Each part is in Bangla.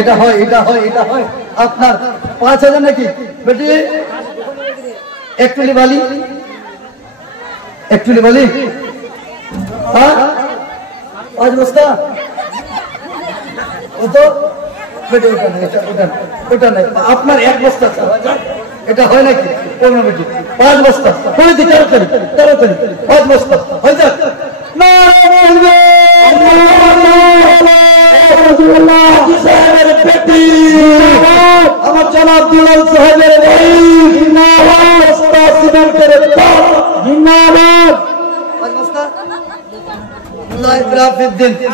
এটা হয় এটা হয় এটা হয় আপনার 5000 নাকি বেটি একটুলি বালি হ্যাঁ 5 বস্তা ও তো বেটি ওটা নাই আপনার 1 বস্তা এটা হয় নাকি কোন বেটি 5 বস্তা করে দি তাড়াতাড়ি 5 বস্তা হয়ে যাক আমার জনাব দুলাল সাহেবের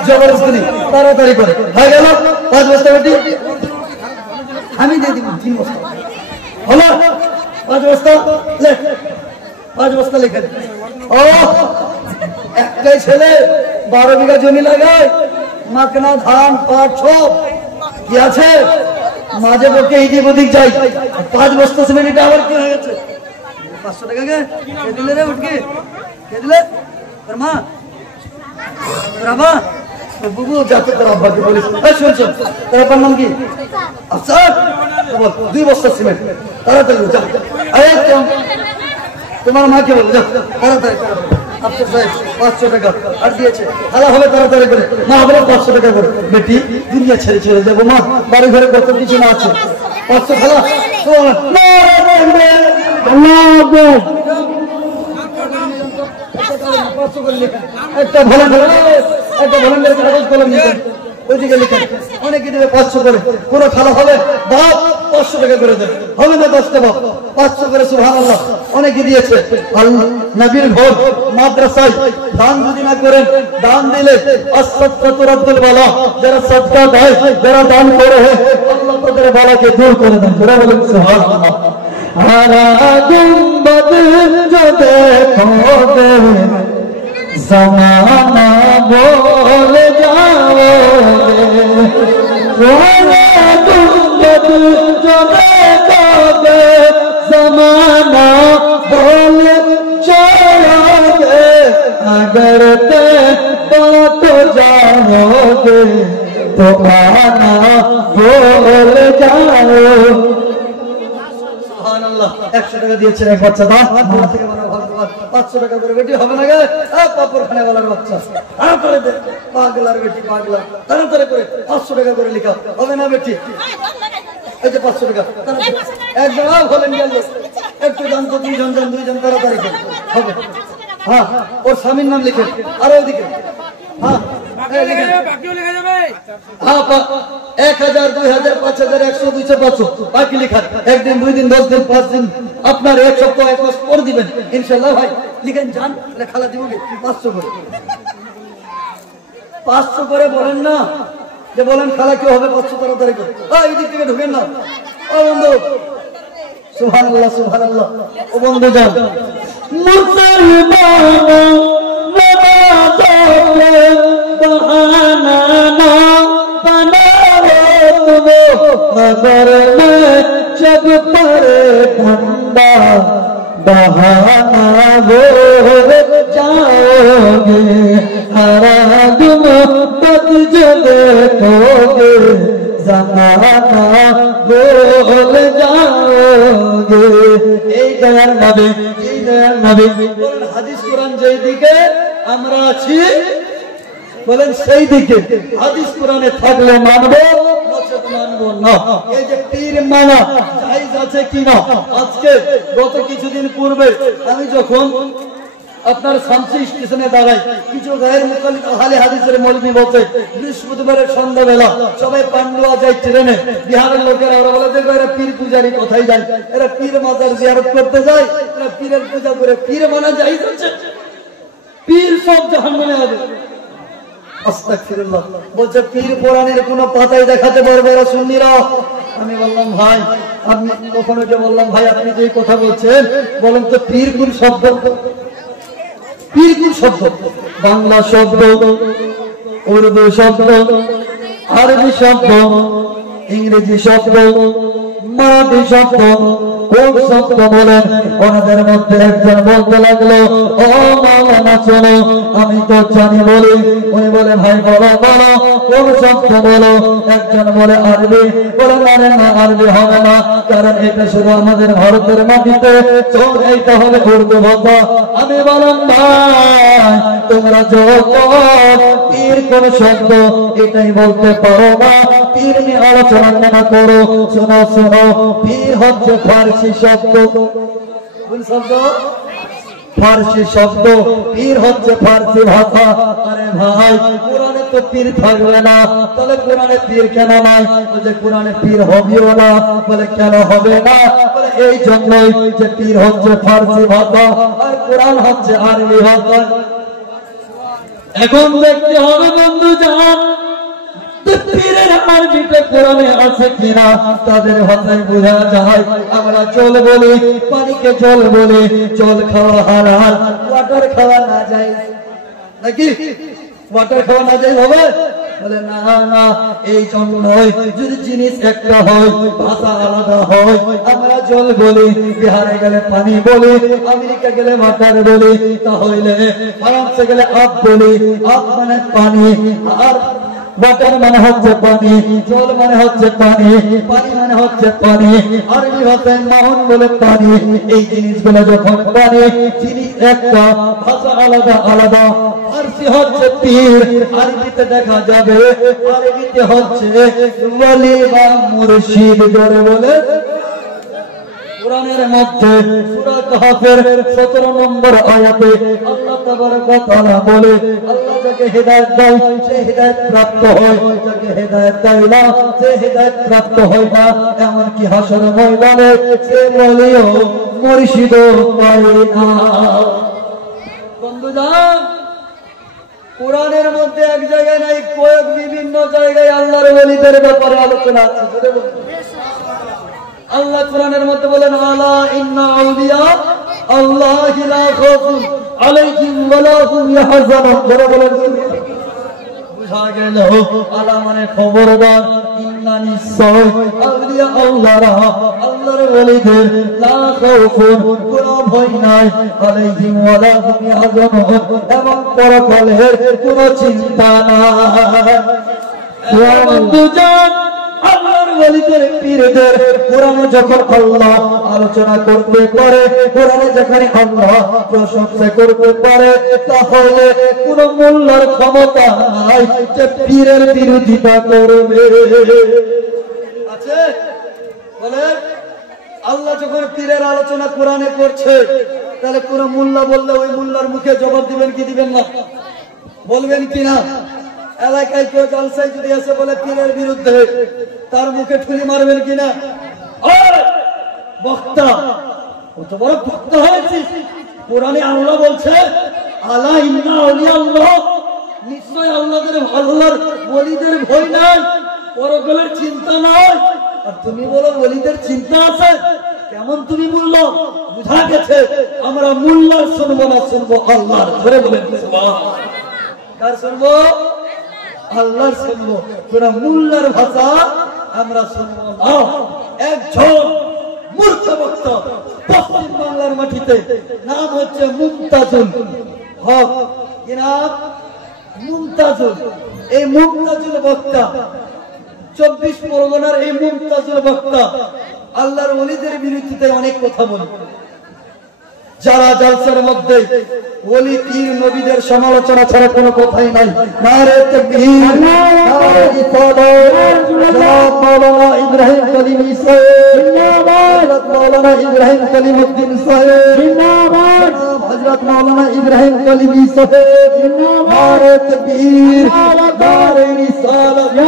জবরদস্তি তাড়াতাড়ি করে হয়ে গেল 5 বস্তা বেটি আমি দিয়ে দিব 3 বস্তা হলো 5 বস্তা 5 বস্তা লিখে ও একটাই ছেলে 12 বিঘা জমি লাগায় মাকনা ধান পাট সব কি আছে মাঝে পক্ষে এইদিক ওদিক যাই 5 বস্তা সিমেন্ট আবার কি হয়ে গেছে 500 টাকা কে দিলে রে উঠকে কে দিলে তোর মা রাবা বুবু যাতে তোর আব্বাকে বলিস শুন তোর আব্বার নাম কি আফসার বল 2 বস্তা সিমেন্ট তাড়াতাড়ি যা আরে তোমার মাকে বল যা তাড়াতাড়ি আফসার সাহেব 500 টাকা আর দিয়েছে খালা হবে তাড়াতাড়ি করে মা বলে 500 টাকা করে বেটি দুনিয়া ছেড়ে যাবো মা বাড়ি ঘরে কত কিছু না আছে 500 খালা একটা ভলান্টিয়ার কাগজ কলম নিতেন ওইদিকে লিখেন অনেকে দেবে 500 করে কোন খালা হবে বাপ 500 টাকা করে দেবে হবে না 10টা বাপ 500 করে সুবহানাল্লাহ অনেকে দিয়েছে নবীর ঘর মাদ্রাসায় দান যদি না করেন দান দিলে আসসাদকাতু রাদ্দুল বালা যারা সদকা দেয় যারা দান করে আল্লাহ তাদের বালাকে দূর করে দেন যারা বলেন সুবহানাল্লাহ আরা গুম্বদ जो देखोगे ज़माना बोल जाओगे गुम्बद जो देखोगे ज़माना बोल जाओगे अगर ते बात जाओगे तो आना बोल जाओ 100 টাকা দিয়েছে এক বাচ্চা দাও মা থেকে বড় ভগবান 500 টাকা করে বেটি হবে না গে পাপড় খানেওয়ালার বাচ্চা তাড়াতাড়ি দে পাগলার বেটি পাগলা তাড়াতাড়ি করে 500 টাকা করে লিখা হবে না বেটি এই যে 500 টাকা একজন বলেন গেল একটু জান তো দুইজন তাড়াতাড়ি করে হবে হ্যাঁ ওর স্বামীর নাম লিখে আর ওইদিকে হ্যাঁ বাকিও লেখা যাবে হ্যাঁ 1000 2000 5000 100 200 500 বাকি লেখা একদিন 2 দিন 10 দিন 5 দিন আপনার এক সপ্তাহ এক মাস পর দিবেন ইনশাআল্লাহ ভাই লিখেন জান লেখালা দিবগে 500 করে 500 করে বলেন না যে বলেন খালা কি হবে 500 তাড়াতাড়ি করে এই দিক থেকে ঢোকেন না ও বন্ধু সুবহানাল্লাহ সুবহানাল্লাহ ও বন্ধু যান মুসলমান बहाना ना बनाओ तुम मगर मैं जब परे ठंडा बहाना वो जाओगे हरा तुम पद जो देखोगे जमाना बोल जाओगे এই দয়ার নবী হাদিস কোরআন যেই দিকে আমরা আছি বলেন সেই দিকে হাদিস কোরআনে থাকলে মানবো নচেত মানবো না এই যে পীর মানা জায়েজ আছে কি না আজকে গত কিছুদিন পূর্বে আমি যখন আপনার শামসি স্টেশনে দাঁড়াই কিছু গায়ের মুখালিফ আহলে হাদিসের মৌলবি বলতে বৃহস্পতিবারের সন্ধ্যাবেলা সবাই পান্ডুয়া যায় ট্রেনে বিহারের লোকেরা ওরা বলে দেখো এরা পীর পূজারি কোথায় যায় এরা পীর মাজার জিয়ারত করতে যায় এরা পীরের পূজা করে পীর মানা জায়েজ আছে পীর সব জাহান্নামে যাবে আস্তাগফিরুল্লাহ বলছে পীর কোরআনের কোন পাতায় দেখাতে পারবে না সুন্নিরা আমি বললাম ভাই আপনি কখনো যে বললাম ভাই আপনি যে কথা বলছেন বলেন তো পীর কোন শব্দ পীর কোন শব্দ বাংলা শব্দ উর্দু শব্দ আরবি শব্দ ইংরেজি শব্দ মারাঠি শব্দ কোন শব্দ বলেন ওনাদের মধ্যে একজন বলতে লাগলো ও মাওলানা চলো আমি তো জানি বলি। উনি বলে ভাই বলো বলো কোন শব্দ বলো। একজন বলে আরবি, বলে না আরবি হবে না, কারণ এটা শুধু আমাদের ভারতের মাটিতে, এইটা হবে উর্দু ভাষা। আমি বললাম ভাই তোমরা যত পীর কোন শব্দ এটাই বলতে পারো না, পীর নিয়ে আলোচনা না করো। শোনো শোনো, পীর হচ্ছে ফার্সি শব্দ। কোন শব্দ? ফার্সি শব্দ। পীর হচ্ছে ফার্সি ভাষা। আরে ভাই কোরআনে তো পীর থাকবে না, তাহলে কোরআনে পীর কেন নাই? যে কোরআনে পীর হবেও না। বলে কেন হবে না? বলে এই জন্যই যে পীর হচ্ছে ফার্সি ভাষা আর কোরআন হচ্ছে আরবি ভাষা। এখন দেখতে হবে বন্ধু জান পীরের আরবিতে কোরআনে আছে কিনা, তাদের ভাষায় বোঝা যায়। আমরা জল বলি, পানিকে জল বলি, জল খাওয়া হালাল, ওয়াটার খাওয়া না যায় নাকি? ওয়াটার খাওয়া না যায় হবে? বলে না না, এই জন্যই যদি জিনিস একটা হয় ভাষা আলাদা হয়। আমরা জল বলি, বিহারে গেলে পানি বলি, আমেরিকা গেলে ওয়াটার বলি, তাহলে ফ্রান্সে গেলে আপ বলি। আপ মানে পানি, আর ওয়াটার মানে হচ্ছে পানি, জল মানে হচ্ছে পানি, পানি মানে হচ্ছে পানি। আরবি ভাষায় মাহন বলে পানি। এই জিনিসগুলো যখন পানি, জিনিস একটা, ভাষা আলাদা আলাদা। ফার্সি হচ্ছে পীর, আরবিতে দেখা যাবে আরবিতে হচ্ছে ওয়ালি বা মুর্শিদ। জোরে বলে কোরআনের মধ্যে সূরা কাহফের 17 নম্বর আয়াতে আল্লাহ তাবারক ওয়া তাআলা বলে, আল্লাহ যাকে হেদায়েত দেয় সে হেদায়েত প্রাপ্ত হয়, যাকে হেদায়েত দেয় না সে হেদায়েত প্রাপ্ত হয় না। এমন কি হাসর ময়দানে সে বলিও মুর্শিদও পায় না। বন্ধুগণ কোরআনের মধ্যে এক জায়গায় নাই, কয়েক বিভিন্ন জায়গায় আল্লাহর ওলিদের ব্যাপারে আলোচনা আছে। আল্লাহ কোরআনের মধ্যে বলেন আলা ইন্না আউলিয়া আল্লাহি লা খাউফুন আলাইহিম ওয়া লা হুম ইয়াহজানুন। বলে বলেন বুঝা গেল আলা মানে খবরদার, ইন্না নিশ্চয় আউলিয়া আল্লাহরা, আল্লাহর ওলিদের লা খাউফুন কোনো ভয় নাই, আলাইহিম ওয়া লা হুম ইয়াহজানুন এবং পরকালের কোনো চিন্তা নাই। বন্ধুগণ আল্লাহর ওলিদের পীরদের কোরআনে যখন আল্লাহ আলোচনা করতে পারে, কোরআনে যখন আল্লাহ প্রশংসা করতে পারে, তাহলে কোন মোল্লার ক্ষমতা নাই যে পীরের বিরোধিতা করবে। আছে বলে আল্লাহ যখন পীরের আলোচনা কোরআনে করছে, তাহলে কোন মোল্লা বললে ওই মোল্লার মুখে জবাব দিবেন কি দিবেন না? বলবেন কিনা? এলাকায় কেউ জলসায় যদি এসে বলে পীরের বিরুদ্ধে, তার মুখে ঠুলি মারবেন কিনা? বক্তা কত বড় বক্তা হয়েছে। কোরআনে আল্লাহ বলছে আলা ইন্না আউলিয়া আল্লাহ, নিশ্চয় আল্লাহর ওলিদের ভয় নাই, পরকালের চিন্তা নাই। আর তুমি বলো ওলিদের চিন্তা আছে? কেমন তুমি বললো? বুঝা গেছে আমরা মোল্লার শুনবো না, শুনবো আল্লাহর। ধরে বলেন সুবহানাল্লাহ। কার শুনবো? আল্লাহর শুনবো। পুরা মোল্লার ভাষা আমরা শুনবো না। একজন মূর্খ বক্তা পশ্চিম বাংলার মাটিতে, নাম হচ্ছে মুমতাজুল হক। কি নাম? মুমতাজুল। এই মুমতাজুল বক্তা 24 পরগনার এই মুমতাজুল বক্তা আল্লাহর ওলিদের বিরুদ্ধে অনেক কথা বলে। যারা জালসার মধ্যে ওলি পীর নবীদের সমালোচনা ছাড়া কোনো কথাই নাই। নারে তাকবীর, নারে রিসালাত। জনাব মাওলানা ইব্রাহিম কলিমী সাহেব জিন্দাবাদ, মাওলানা ইব্রাহিম কলিমউদ্দিন সাহেব জিন্দাবাদ, হযরত মাওলানা ইব্রাহিম কলিমী সাহেব জিন্দাবাদ। নারে তাকবীর, নারে রিসালাত।